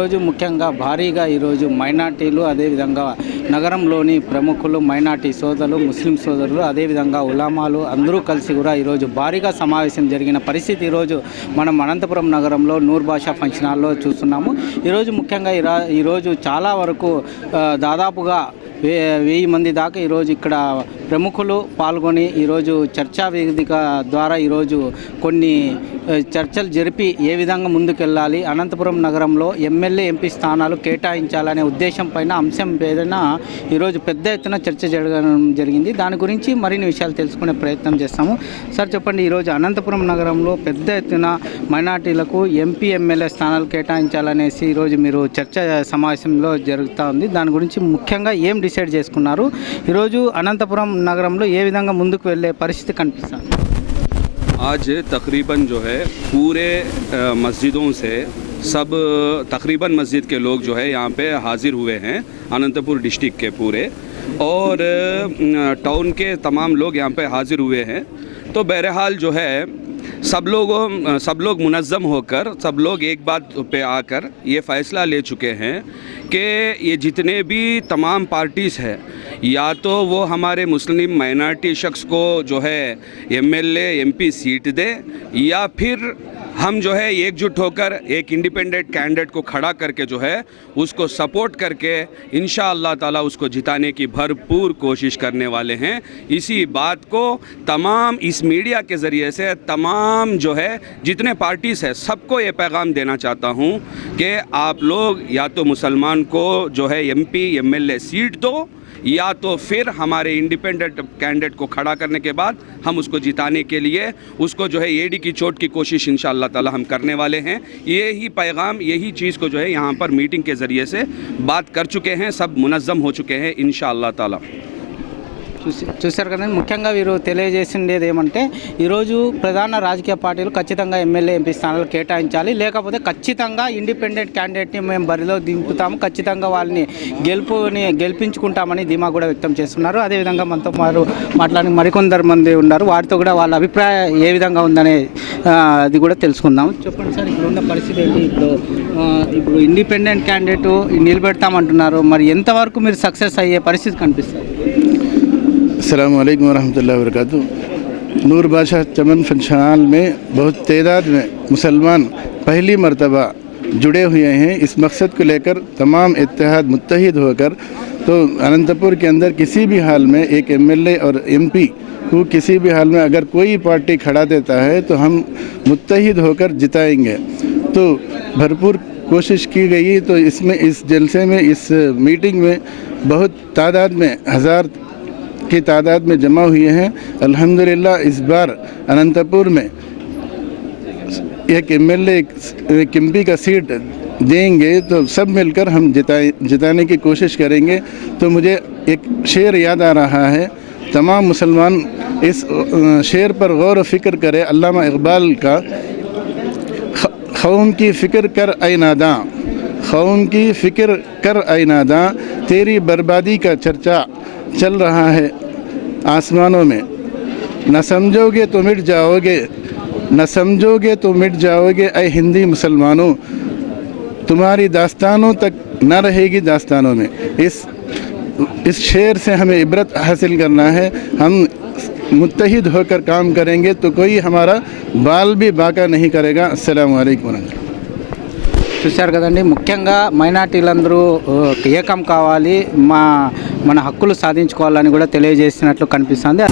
ఈరోజు ముఖ్యంగా భారీగా ఈరోజు మైనార్టీలు అదేవిధంగా నగరంలోని ప్రముఖులు మైనార్టీ సోదరులు ముస్లిం సోదరులు అదేవిధంగా ఉలామాలు అందరూ కలిసి కూడా ఈరోజు భారీగా సమావేశం జరిగిన పరిస్థితి ఈరోజు మనం అనంతపురం నగరంలో నూర్ భాషా ఫంక్షన్ హాల్లో చూస్తున్నాము. ఈరోజు ముఖ్యంగా ఈరా ఈరోజు చాలా వరకు దాదాపుగా వే వెయ్యి మంది దాకా ఈరోజు ఇక్కడ ప్రముఖులు పాల్గొని ఈరోజు చర్చా వేదిక ద్వారా ఈరోజు కొన్ని చర్చలు జరిపి ఏ విధంగా ముందుకెళ్ళాలి అనంతపురం నగరంలో ఎమ్మెల్యే ఎంపీ స్థానాలు కేటాయించాలనే ఉద్దేశం పైన అంశం పైన ఈరోజు పెద్ద ఎత్తున చర్చ జరగడం జరిగింది. దాని గురించి మరిన్ని విషయాలు తెలుసుకునే ప్రయత్నం చేస్తాము. సార్ చెప్పండి ఈరోజు అనంతపురం నగరంలో పెద్ద ఎత్తున మైనార్టీలకు ఎంపీ ఎమ్మెల్యే స్థానాలు కేటాయించాలనేసి ఈరోజు మీరు చర్చ సమావేశంలో జరుగుతూ ఉంది. దాని గురించి ముఖ్యంగా ఏం డిసైడ్ చేసుకున్నారు ఈరోజు అనంతపురం నగరంలో ఏ విధంగా ముందుకు వెళ్ళే పరిస్థితి కనిపిస్తుంది आज तकरीबन जो है पूरे अ, मस्जिदों से सब तकरीबन मस्जिद के लोग जो है यहाँ पे हाजिर हुए हैं अनंतपुर डिस्ट्रिक्ट के पूरे और अ, टाउन के तमाम लोग यहाँ पे हाजिर हुए हैं तो बहरहाल जो है सब लोगों, सब लोग मुनज़म होकर, सब लोग एक बात पे आकर ये फ़ैसला ले चुके हैं कि ये जितने भी तमाम पार्टीज़ हैं, या तो वो हमारे मुस्लिम माइनॉरिटी शख्स को जो है एमएलए एमपी सीट दे, या फिर हम जो है एकजुट होकर एक इंडिपेंडेंट कैंडिडेट को खड़ा करके जो है, उसको सपोर्ट करके इन ताला उसको जिताने की भरपूर कोशिश करने वाले हैं। इसी बात को तमाम इस मीडिया के ज़रिए से तमाम जो है, जितने पार्टीज़ है, सबको ये पैगाम देना चाहता हूँ कि आप लोग या तो मुसलमान को जो है एमपी एमएलए सीट दो या तो फिर हमारे इंडिपेंडेंट कैंडिडेट को खड़ा करने के बाद हम उसको जिताने के लिए उसको जो है एडी की चोट की कोशिश इन ताला हम करने वाले हैं। यही पैगाम यही चीज़ को जो है यहाँ पर मीटिंग के ज़रिए से बात कर चुके हैं, सब मुनज़म हो चुके हैं इन ताला। చూసి చూశారు కదండి ముఖ్యంగా వీరు తెలియజేసిండేది ఏమంటే ఈరోజు ప్రధాన రాజకీయ పార్టీలు ఖచ్చితంగా ఎమ్మెల్యే ఎంపీ స్థానాలు కేటాయించాలి లేకపోతే ఖచ్చితంగా ఇండిపెండెంట్ క్యాండిడేట్ని మేము బరిలో దింపుతాము ఖచ్చితంగా వాళ్ళని గెలుపుని గెలిపించుకుంటామని ధీమా కూడా వ్యక్తం చేస్తున్నారు. అదేవిధంగా మనతో వారు మాట్లాడి మరికొందరు మంది ఉన్నారు. వారితో కూడా వాళ్ళ అభిప్రాయం ఏ విధంగా ఉందనే అది కూడా తెలుసుకుందాం. చెప్పండి సార్ ఇప్పుడు ఉన్న పరిస్థితి ఏంటి? ఇప్పుడు ఇప్పుడు ఇండిపెండెంట్ క్యాండిడేట్ నిలబెడతామంటున్నారు. మరి ఎంతవరకు మీరు సక్సెస్ అయ్యే పరిస్థితి కనిపిస్తుంది? अल्लाम वरहमल वरक नूर बादशाह चमन फंशाल में बहुत तादाद में मुसलमान पहली मरतबा जुड़े हुए हैं। इस मकसद को लेकर तमाम इत्तेहाद मुतहद होकर तो अनंतपुर के अंदर किसी भी हाल में एक एमएलए और एमपी को किसी भी हाल में अगर कोई पार्टी खड़ा देता है तो हम मुतहद होकर जिताएँगे। तो भरपूर कोशिश की गई। तो इसमें, इस जलसे में, इस मीटिंग में बहुत तादाद में हज़ार की तादाद में जमा हुए हैं। अल्हम्दुलिल्लाह, इस बार अनंतपुर में एक एम एल एक का सीट देंगे तो सब मिलकर हम जिताए, जिताने की कोशिश करेंगे। तो मुझे एक शेर याद आ रहा है। तमाम मुसलमान इस शेर पर गौर व फ़िक्र करें। अल्लामा इकबाल का, ख- कौम की फ़िक्र कर ऐ नादा। कौम की फ़िक्र कर ऐ नादा। तेरी बर्बादी का चर्चा। चल रहा है आसमानों में। न समझोगे तो मिट जाओगे, न समझोगे तो मिट जाओगे, ऐ हिंदी मुसलमानों। तुम्हारी दास्तानों तक न रहेगी दास्तानों में। इस इस शेर से हमें इबरत हासिल करना है। हम मुतहद होकर काम करेंगे तो कोई हमारा बाल भी बाका नहीं करेगा। अस्सलाम वालेकुम वरहमतुल्लाह చూశారు కదండి. ముఖ్యంగా మైనార్టీలందరూ ఏకం కావాలి మా మన హక్కులు సాధించుకోవాలని కూడా తెలియజేసినట్లు కనిపిస్తుంది.